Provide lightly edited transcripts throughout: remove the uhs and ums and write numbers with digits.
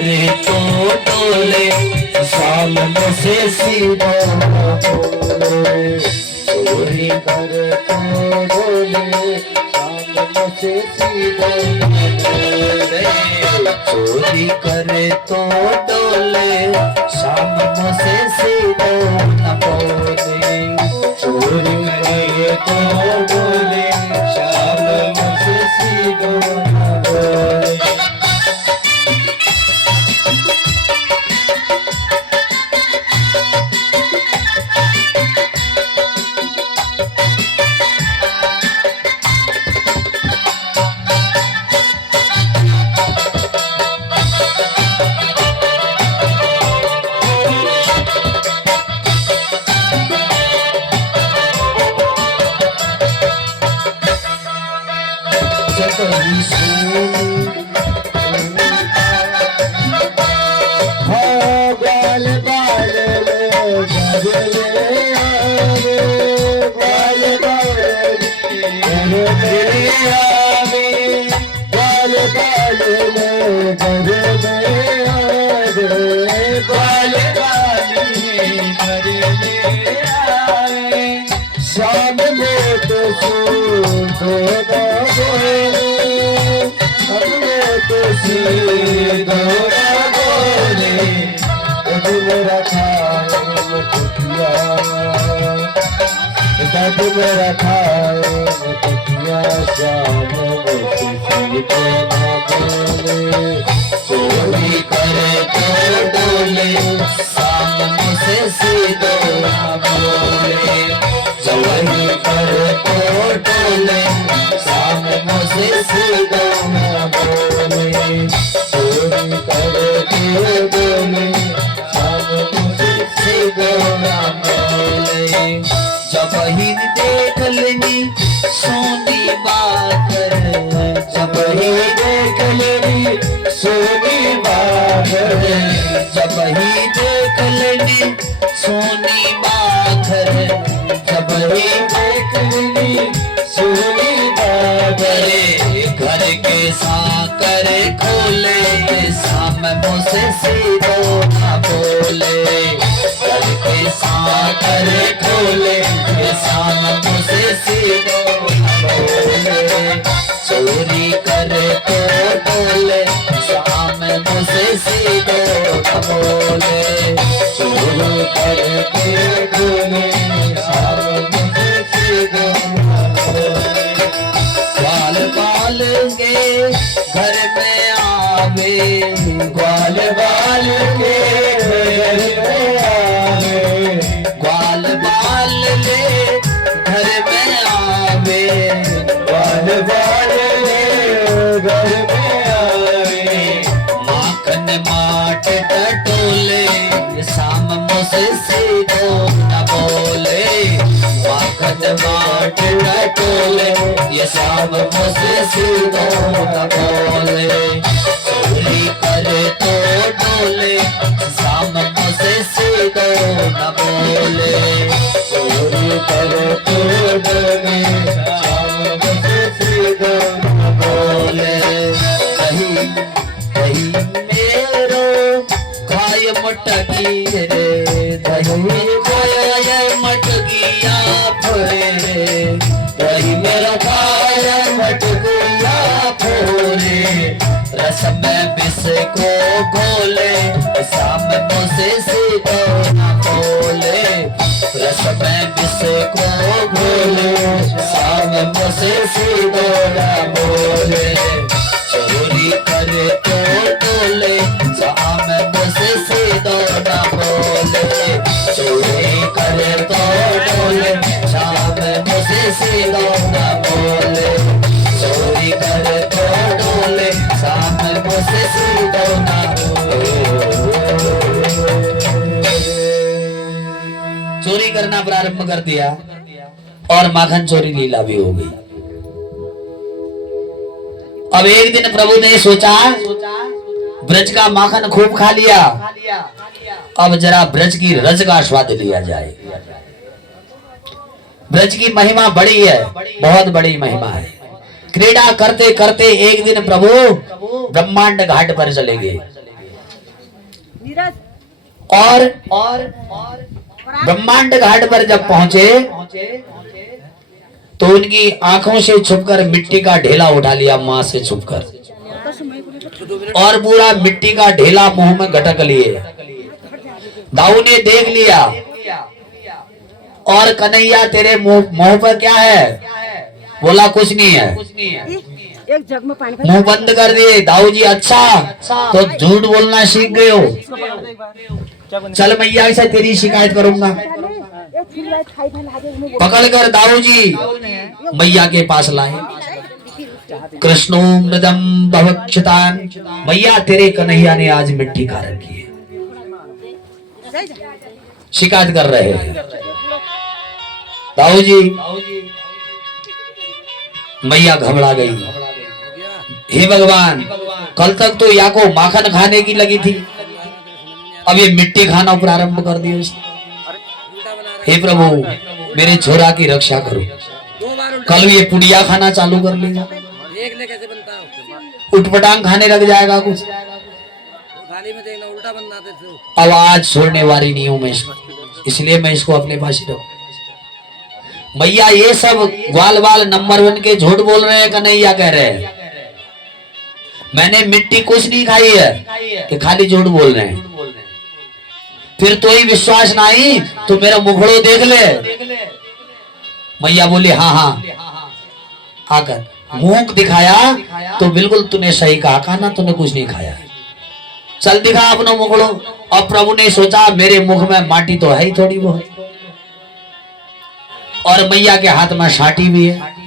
करे तो डोले सामने से सीधा बोले। चोरी करे तो डोले सामने से सीधा बोले। चोरी करे तो डोले सामने से सीधा न बोले। चोरी करे तो डोले सामने से सीधा न बोले। मेरा खाए मटिया श्याम चोरी करे तो डोले सामने से सीधो न बोले। चोरी करे तो डोले सामने से सीधो न बोले। चोरी करे तो डोले सामने से सीधो न बोले। जब ही देख लेनी सोनी बाकर, जब ही देख लेनी सोनी बाकर, जब ही देख लेनी सोनी बाकर, जब ही देख लेनी सोनी बाकर। घर के साकर खोले सामने से सीधो न बोले। घर के साकर खोले सामने से सीधो न बोले। चोरी करे तो डोले सामने से सीधो न बोले। चोरी करे तो डोले सामने से सीधो न बोले। ग्वाल बाल के घर में आवे, ग्वाल बाल के घर में आवे, ग्वाल बाल ले घर में आवे, ग्वाल बाल ले घर में आवे। माखन माट टटोले सामने से सीधो न बोले। माखन माट टटोले ये सामने से सीधो न बोले। चोरी करे तो डोले सामने से सीधो न बोले। चोरी करे तो डोले सामने से सीधो न बोले। कहीं कहीं मेरो खाय मटकी रे, दही खाय मटकिया फोरे रे। दही मेरा खाय मटकिया फोरे। रस में बिस को घोले सामने से सीधो न बोले। रस में बिस को घोले सामने से सीधो न बोले। चोरी करे तो डोले सामने से सीधो न बोले। चोरी करे तो डोले सामने से सीधो न बोले। चोरी करे तो डोले सामने से सीधो न बोले। चोरी करना प्रारंभ कर दिया और माखन चोरी लीला भी हो गई। अब एक दिन प्रभु ने सोचा ब्रज का माखन खूब खा लिया, अब जरा ब्रज की रज का स्वाद लिया जाए। ब्रज की महिमा बड़ी है, बहुत बड़ी महिमा है। क्रीड़ा करते करते एक दिन प्रभु ब्रह्मांड घाट पर चले गए। और ब्रह्मांड घाट पर जब पहुंचे तो उनकी आंखों से छुपकर मिट्टी का ढेला उठा लिया, मां से छुपकर, और पूरा मिट्टी का ढेला मुंह में गटक लिए। दाऊ ने देख लिया और कन्हैया तेरे मुंह पर क्या है? बोला कुछ नहीं है। एक जग में पानी मुंह बंद कर दिए। दाऊ जी अच्छा तो झूठ बोलना सीख गए हो, चल मैया से तेरी शिकायत करूंगा। पकड़कर दाऊ जी मैया के पास लाए। कृष्णो मृदम भवक्षतान, मैया तेरे कन्हैया ने आज मिट्टी खा रखी है, शिकायत कर रहे हैं। दाऊ जी मैया घबरा गई। हे भगवान, कल तक तो या को माखन खाने की लगी थी, अब ये मिट्टी खाना प्रारंभ कर दिया उसने। हे प्रभु मेरे छोरा की रक्षा करो, कल ये पुड़िया खाना चालू कर लेगा, उठपटांग खाने लग जाएगा कुछ। अब आज छोड़ने वाली नहीं हूं मैं इसको, इसलिए मैं इसको अपने पास ही रहूं। मैया ये सब ग्वाल बाल नंबर 1 के झूठ बोल रहे हैं, कन्हैया कह रहे हैं मैंने मिट्टी कुछ नहीं खाई है, कि खाली झूठ बोल रहे हैं। फिर तो ही विश्वास नहीं तो मेरा मुखड़ो देख ले। मैया बोली हाँ हाँ, आकर मुंह दिखाया तो बिल्कुल तूने सही कहा, कहा ना तूने कुछ नहीं खाया, चल दिखा अपना मुखड़ो। अब प्रभु ने सोचा मेरे मुख में माटी तो है ही थोड़ी बहुत, और मैया के हाथ में साटी भी है।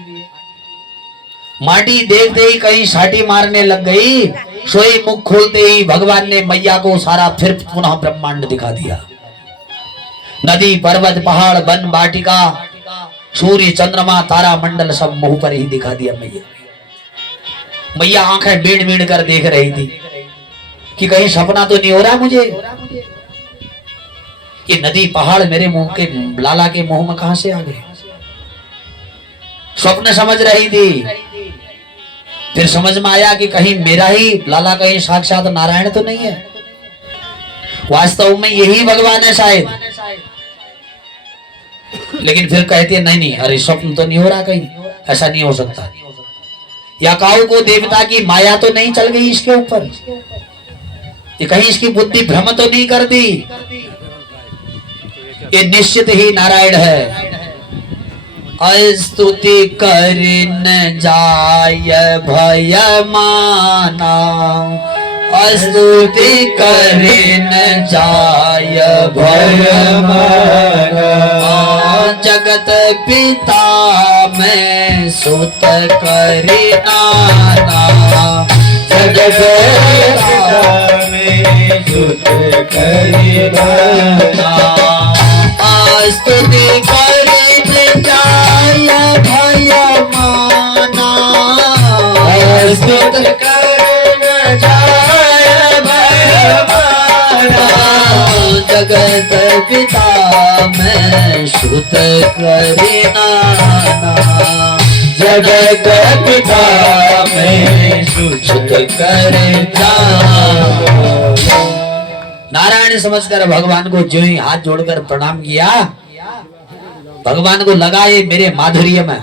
माटी देखते ही कहीं साटी मारने लग गई, सोई मुख खोलते ही भगवान ने मैया को सारा फिर पुनः ब्रह्मांड दिखा दिया। नदी पर्वत पहाड़ वन वाटिका सूर्य चंद्रमा तारा मंडल सब मुंह पर ही दिखा दिया। मैया आंखें बीड़ बीड़ कर देख रही थी कि कहीं सपना तो नहीं हो रहा मुझे, ये नदी पहाड़ मेरे मुंह के लाला के मुंह में कहां से आ गए। स्वप्न समझ रही थी, फिर समझ में आया कि कहीं मेरा ही लाला कहीं साक्षात नारायण तो नहीं है, वास्तव में यही भगवान है शायद। लेकिन फिर कहते नहीं नहीं, अरे स्वप्न तो नहीं हो रहा, कहीं ऐसा नहीं हो सकता, या काऊ को देवता की माया तो नहीं चल गई इसके ऊपर, ये कहीं इसकी बुद्धि भ्रम तो नहीं कर दी, ये निश्चित ही नारायण है। स्तुति करिन जाय भय माना, स्तुति करिन जाय भय माना, जगत पिता में सुत करि नाना, जगत पिता में सुत करि नाना, स्तुति करिन जाय भय माना, स्तुति करिन जाय भय माना, जगत पिता में सुत करि नाना, जगत पिता में सुत करि नाना। नारायण समझकर भगवान को जो ही हाथ जोड़कर प्रणाम किया, भगवान को लगा ये मेरे माधुर्य में,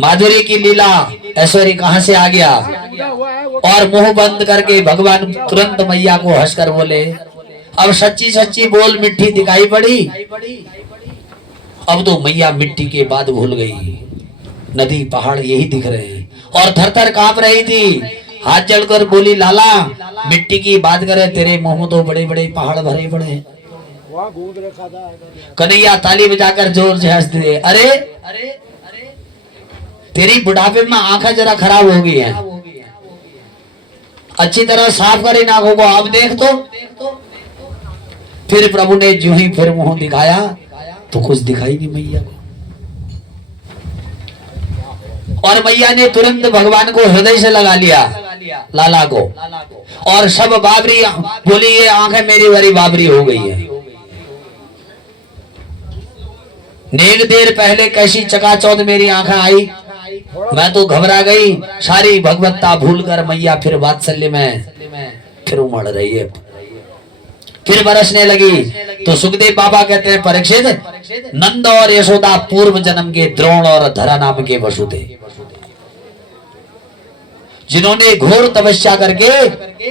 माधुर्य की लीला ऐश्वर्य कहां से आ गया। और मुंह बंद करके भगवान तुरंत मैया को हंसकर बोले, अब सच्ची सच्ची बोल मिट्टी दिखाई पड़ी। अब तो मैया मिट्टी के बाद भूल गई, नदी पहाड़ यही दिख रहे हैं, और थर थर कांप रही थी। हाथ जड़कर बोली लाला मिट्टी की बात करे, तेरे मुंह में तो बड़े बड़े पहाड़ भरे पड़े हैं। कन्हैया ताली बजाकर जोर से हंस दिए, अरे तेरी बुढ़ापे में आंखें जरा खराब हो गई है, अच्छी तरह साफ करे आंखों को, अब देख तो। फिर प्रभु ने जो ही फिर मुंह दिखाया तो कुछ दिखाई नहीं मैया को, और मैया ने तुरंत भगवान को हृदय से लगा लिया, लाला को, और सब बाबरी बोली ये आंखें मेरी बड़ी बाबरी हो गई है। नेक देर पहले कैसी चकाचौंध मेरी आंखें आई, मैं तो घबरा गई, सारी भगवत्ता भूलकर मैया फिर वात्सल्य में फिर उमड़ रही है, फिर बरसने लगी। तो सुखदेव बाबा कहते हैं, परीक्षित, नंद और यशोदा पूर्व जन्म के द्रोण और धरा नाम के वसु थे, जिन्होंने घोर तपस्या करके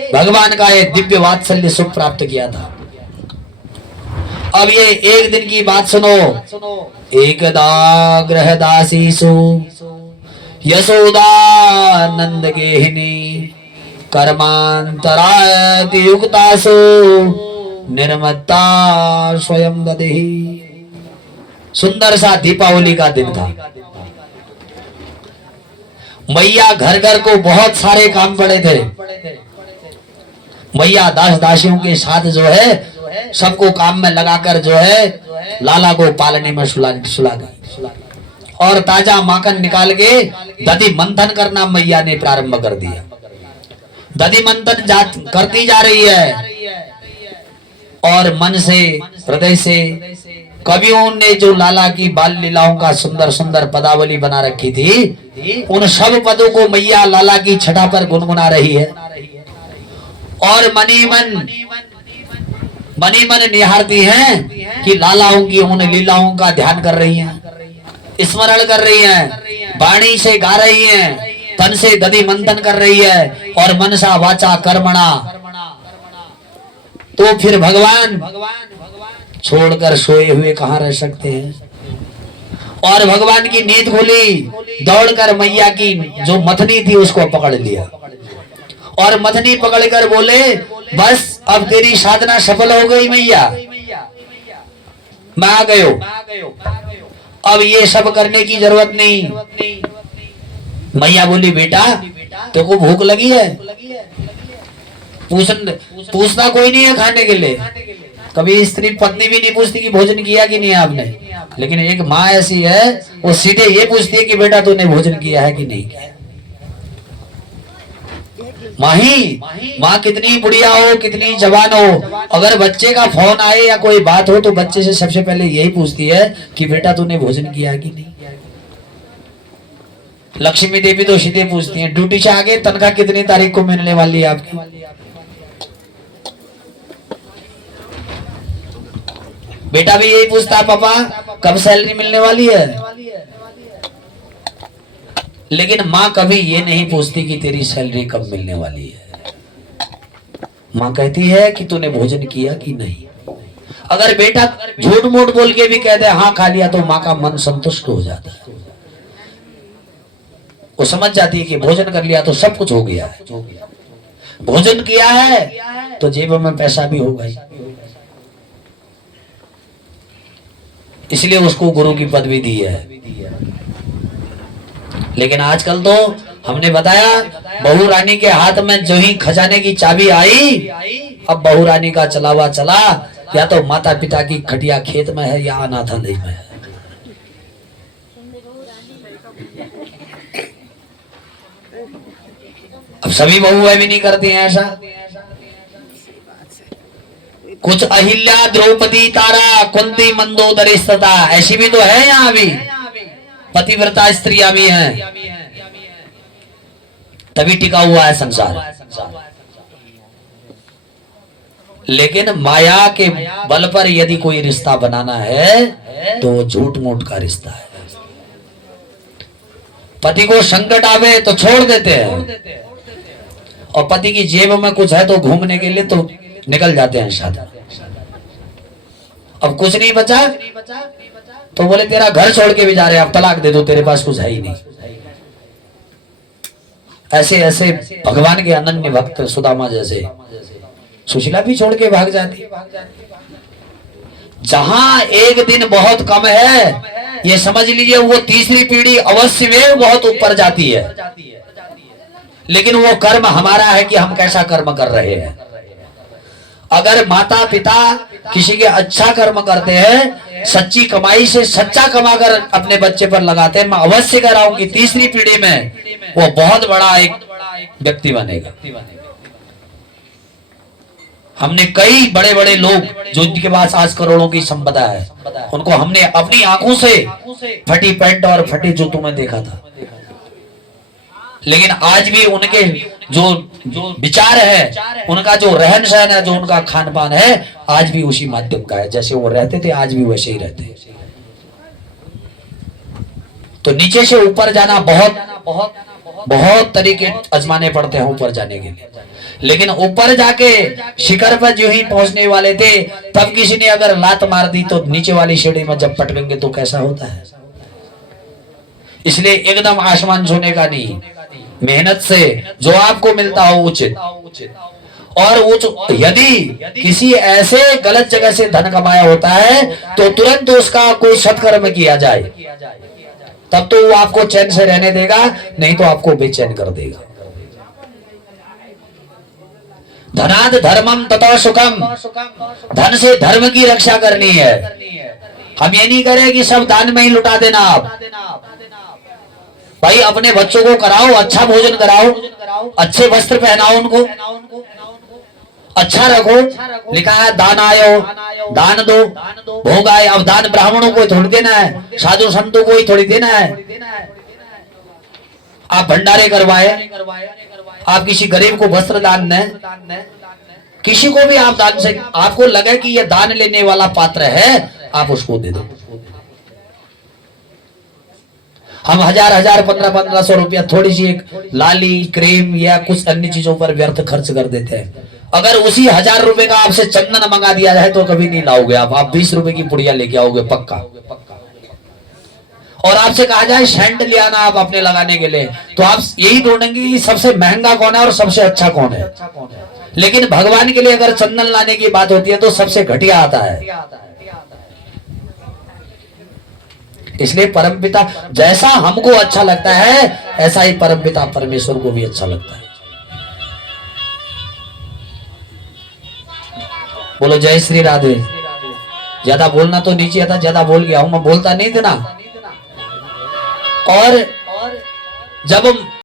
भगवान का एक दिव्य वात्सल्य सुख प्राप्त किया था। अब ये एक दिन की बात सुनो। एकदा गृहदासीसु यशोदा नंद गेहिनी कर्मांतराति युक्तासु निर्मत्ता स्वयं ददेहि। सुंदर सा दीपावली का दिन था। मैया घर घर को बहुत सारे काम पड़े थे। मैया दास दासियों के साथ जो है सबको काम में लगाकर जो है लाला को पालने में सुला गई और ताजा माखन निकाल के दधि मंथन करना मैया ने प्रारंभ कर दिया। दधि मंथन करती जा रही है और मन से हृदय से कवियों ने जो लाला की बाल लीलाओं का सुंदर सुंदर पदावली बना रखी थी, उन सब पदों को मैया लाला की छटा पर गुनगुना रही है और मनी मन निहारती हैं कि लालाओं की उन लीलाओं का ध्यान कर रही हैं, स्मरण कर रही हैं, वाणी से गा रही हैं, तन से दधि मंथन कर रही है और मनसा वाचा कर्मणा। तो फिर भगवान छोड़कर सोए हुए कहां रह सकते हैं। और भगवान की नींद खुली, दौड़कर मैया की जो मथनी थी उसको पकड़ लिया और मथनी पकड़कर बोले, बस अब तेरी साधना सफल हो गई मैया, मैं आ गयो, अब ये सब करने की जरूरत नहीं। मैया बोली, बेटा तेरे को भूख लगी है? पूछना कोई नहीं है खाने के लिए। कभी स्त्री पत्नी भी नहीं पूछती कि भोजन किया कि नहीं आपने, लेकिन एक माँ ऐसी है वो सीधे ये पूछती है कि बेटा तूने भोजन किया है कि नहीं किया। माँ कितनी बुढ़िया हो, कितनी जवान हो, अगर बच्चे का फोन आए या कोई बात हो तो बच्चे से सबसे पहले यही पूछती है कि बेटा तूने भोजन किया कि नहीं। लक्ष्मी देवी तो सीधे पूछती हैं, ड्यूटी से आगे तनख्वाह कितनी तारीख को मिलने वाली है आपकी। बेटा भी यही पूछता है, पापा कब सैलरी मिलने वाली है। लेकिन माँ कभी ये नहीं पूछती कि तेरी सैलरी कब मिलने वाली है। माँ कहती है कि तूने भोजन किया कि नहीं। अगर बेटा झूठ मूठ बोल के भी कह दे हाँ खा लिया, तो माँ का मन संतुष्ट हो जाता है। वो समझ जाती है कि भोजन कर लिया तो सब कुछ हो गया है। भोजन किया है तो जेब में पैसा भी हो गई। इसलिए उसको गुरु की पदवी दी है। लेकिन आजकल तो हमने बताया, बहू रानी के हाथ में जो ही खजाने की चाबी आई, अब बहू रानी का चलावा चला, या तो माता पिता की खटिया खेत में है या अनाथालय में है। अब सभी बहुएं भी नहीं करती हैं ऐसा। कुछ अहिल्या, द्रौपदी, तारा, कुंती, मंदोदरी तथा ऐसी भी तो है यहाँ भी, पतिव्रता स्त्रियां भी हैं, तभी टिका हुआ है संसार। लेकिन माया के बल पर यदि कोई रिश्ता बनाना है तो झूठ मूठ का रिश्ता है। पति को संकट आवे तो छोड़ देते हैं, और पति की जेब में कुछ है तो घूमने के लिए तो निकल जाते हैं शादी। अब कुछ नहीं बचा तो बोले तेरा घर छोड़ के भी जा रहे हैं, अब तलाक दे दो, तेरे पास कुछ है ही नहीं। ऐसे ऐसे भगवान के अनन्य भक्त सुदामा जैसे सुशीला भी छोड़ के भाग जाती। जहां एक दिन बहुत कम है, ये समझ लीजिए वो तीसरी पीढ़ी अवश्य में बहुत ऊपर जाती है। लेकिन वो कर्म हमारा है कि हम कैसा कर्म कर रहे हैं। अगर माता पिता किसी के अच्छा कर्म करते हैं, सच्ची कमाई से सच्चा कमाकर अपने बच्चे पर लगाते हैं, मैं अवश्य कह रहा हूं कि तीसरी पीढ़ी में वो बहुत बड़ा एक व्यक्ति बनेगा। हमने कई बड़े बड़े लोग जो जिनके पास आज करोड़ों की संपदा है, उनको हमने अपनी आंखों से फटी पैंट और फटी जूतों में देखा था। लेकिन आज भी उनके जो विचार है, उनका जो रहन सहन है, जो उनका खान पान है, आज भी उसी माध्यम का है। जैसे वो रहते थे आज भी वैसे ही रहते हैं। तो नीचे से ऊपर जाना बहुत तरीके आजमाने पड़ते हैं ऊपर जाने के लिए। लेकिन ऊपर जाके शिखर पर जो ही पहुंचने वाले थे, तब किसी ने अगर लात मार दी तो नीचे वाली सीढ़ी में जब पटकेंगे तो कैसा होता है। इसलिए एकदम आसमान छूने का नहीं, मेहनत से जो आपको मिलता हो उचित। और यदि किसी ऐसे गलत जगह से धन कमाया होता है तो तुरंत उसका कोई सत्कर्म किया जाए, तब तो वो आपको चैन से रहने देगा, नहीं तो आपको बेचैन कर देगा। धनाद धर्मम तथा सुखम, धन से धर्म की रक्षा करनी है। हम ये नहीं करें कि सब दान में ही लुटा देना। आप भाई अपने बच्चों को कराओ, अच्छा भोजन कराओ, अच्छे वस्त्र पहनाओ, उनको अच्छा रखो। लिखा है दान आयो दान दो भोग आए। अब दान ब्राह्मणों को थोड़ी देना है, साधु संतों को ही थोड़ी देना है। आप भंडारे करवाए, आप किसी गरीब को वस्त्र दान दें, किसी को भी आप दान से आपको लगे कि यह दान लेने वाला पात्र है, आप उसको दे दो। हम हजार 1500 रुपया थोड़ी सी एक लाली क्रीम या कुछ अन्य चीजों पर व्यर्थ खर्च कर देते हैं। अगर उसी 1000 रुपए का आपसे चंदन मंगा दिया जाए तो कभी नहीं लाओगे आप 20 रुपए की पुड़िया लेके आओगे पक्का। और आपसे कहा जाए सेंट ले आना आप अपने लगाने के लिए, तो आप यही ढूंढेंगे कि सबसे महंगा कौन है और सबसे अच्छा कौन है। लेकिन भगवान के लिए अगर चंदन लाने की बात होती है तो सबसे घटिया आता है। इसलिए परमपिता जैसा हमको अच्छा लगता है, ऐसा ही परमपिता परमेश्वर को भी अच्छा लगता है। बोलो जय श्री राधे। ज्यादा बोलना तो नीचे था, ज्यादा बोल गया हूं, मैं बोलता नहीं था ना। और जब